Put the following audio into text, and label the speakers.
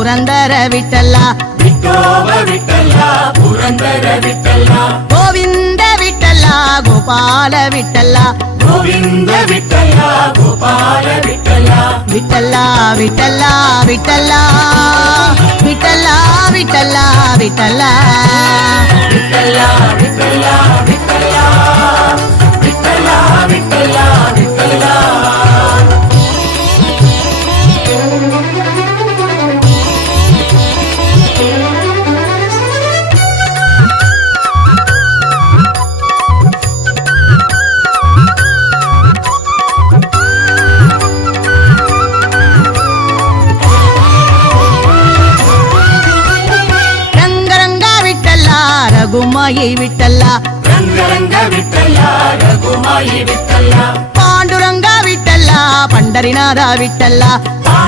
Speaker 1: Purandara விட்டல்லா. Govind விட்டல்லா Gopala விட்டல்லா.
Speaker 2: Govind விட்டல்லா Gopala
Speaker 1: விட்டல்லா. விட்டல்லா விட்டல்லா விட்டல்லா. விட்டல்லா விட்டல்லா
Speaker 2: விட்டல்லா. ரகுமாயை விட்டல்லா.
Speaker 1: ரங்கரங்க விட்டல்லா ரகுமாயை விட்டல்லா.
Speaker 2: Panduranga விட்டல்லா பண்டரிநாதா விட்டல்லா.